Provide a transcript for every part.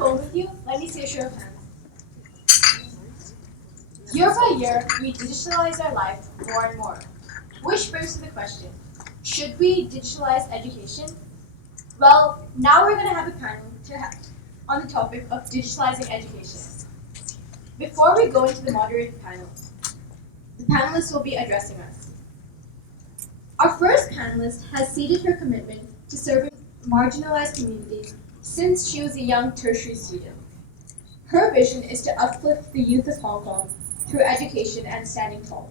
poll with you, let me see a show of hands. Year by year, we digitalize our life more and more. Which brings to the question, should we digitalize education? Well, now we're going to have a panel on the topic of digitalizing education. Before we go into the moderated panel, the panelists will be addressing us. Our first panelist has ceded her commitment to serving marginalized communities since she was a young tertiary student. Her vision is to uplift the youth of Hong Kong through education and standing tall.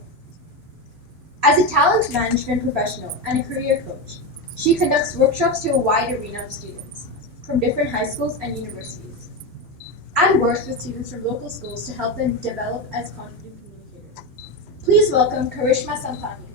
As a talent management professional and a career coach, she conducts workshops to a wide arena of students from different high schools and universities, and works with students from local schools to help them develop as confident communicators. Please welcome Karishma Samtani.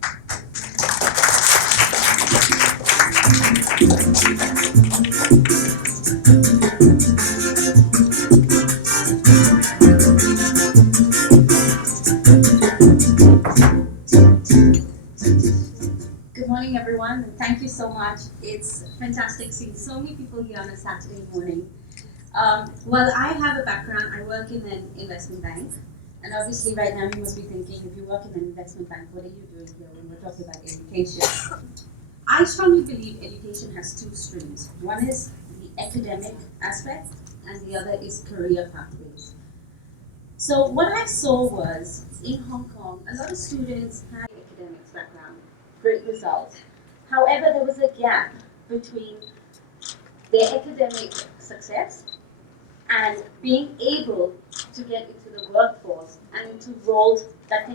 Good morning, everyone, and thank you so much. It's fantastic seeing so many people here on a Saturday morning. Well, I have a background. I work in an investment bank, and obviously right now you must be thinking, if you work in an investment bank, what are you doing here when we're talking about education? I strongly believe education has two streams. One is the academic aspect, and the other is career pathways. So what I saw was, in Hong Kong, a lot of students had academics background, great results. However, there was a gap between their academic success and being able to get into the workforce and into roles that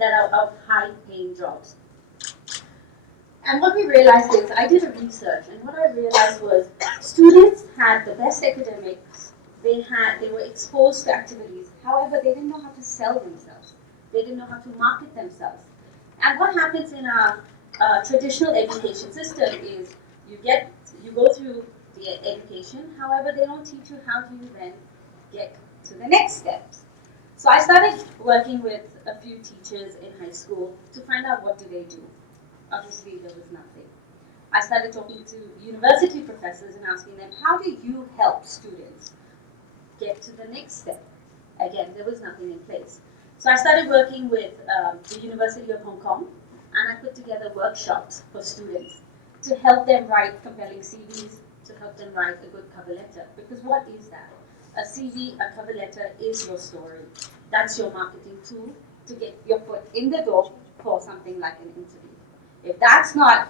are of high-paying jobs. And what we realized is, I did a research, and what I realized was students had the best academics, they were exposed to activities, however, they didn't know how to sell themselves. They didn't know how to market themselves. And what happens in our traditional education system is you go through the education, however, they don't teach you how to then get to the next steps. So I started working with a few teachers in high school to find out what do they do. Obviously, there was nothing. I started talking to university professors and asking them, how do you help students get to the next step? Again, there was nothing in place. So I started working with the University of Hong Kong, and I put together workshops for students to help them write compelling CVs, to help them write a good cover letter. Because what is that? A CV, a cover letter is your story. That's your marketing tool to get your foot in the door for something like an interview. If that's not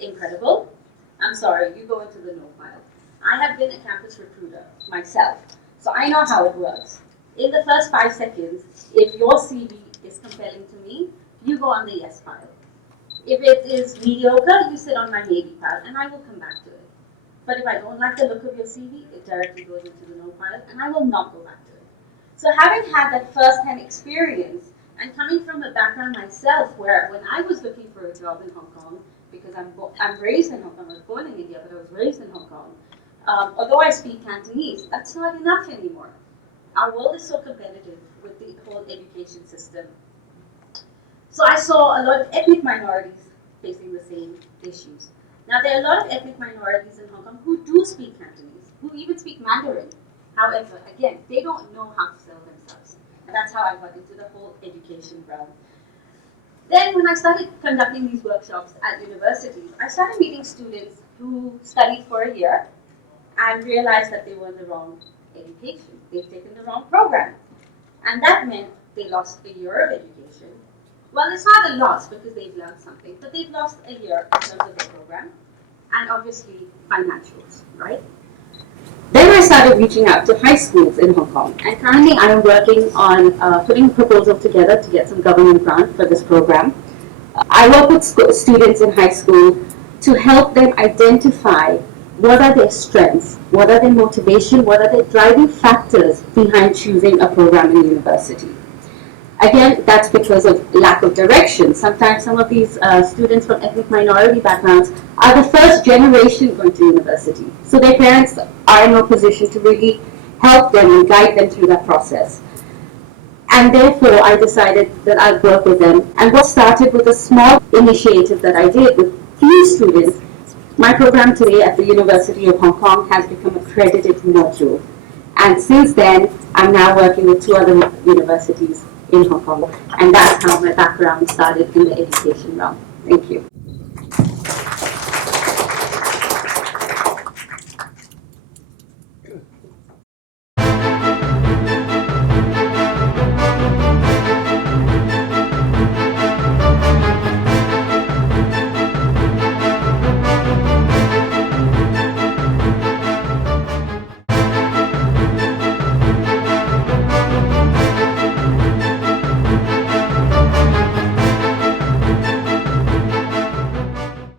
incredible, I'm sorry, you go into the no file. I have been a campus recruiter myself, so I know how it works. In the first 5 seconds, if your CV is compelling to me, you go on the yes file. If it is mediocre, you sit on my maybe pile, and I will come back to it. But if I don't like the look of your CV, it directly goes into the no pile, and I will not go back to it. So having had that first-hand experience, and coming from a background myself where when I was looking for a job in Hong Kong, because I'm raised in Hong Kong, I was born in India, but I was raised in Hong Kong, although I speak Cantonese, that's not enough anymore. Our world is so competitive with the whole education system. So I saw a lot of ethnic minorities facing the same issues. Now, there are a lot of ethnic minorities in Hong Kong who do speak Cantonese, who even speak Mandarin. However, again, they don't know how to sell themselves. And that's how I got into the whole education realm. Then when I started conducting these workshops at universities, I started meeting students who studied for a year and realized that they were in the wrong education. They've taken the wrong program. And that meant they lost a year of education. Well, it's not a loss because they've learned something, but they've lost a year in terms of their program, and obviously financials, right? Then I started reaching out to high schools in Hong Kong, and currently I am working on putting a proposal together to get some government grant for this program. I work with students in high school to help them identify what are their strengths, what are their motivation, what are the driving factors behind choosing a program in university. Again, that's because of lack of direction. Sometimes some of these students from ethnic minority backgrounds are the first generation going to university. So their parents are in no position to really help them and guide them through that process. And therefore, I decided that I'd work with them. And what started with a small initiative that I did with few students, my program today at the University of Hong Kong has become an accredited module. And since then, I'm now working with 2 other universities in Hong Kong. And that's how my background started in the education realm. Thank you.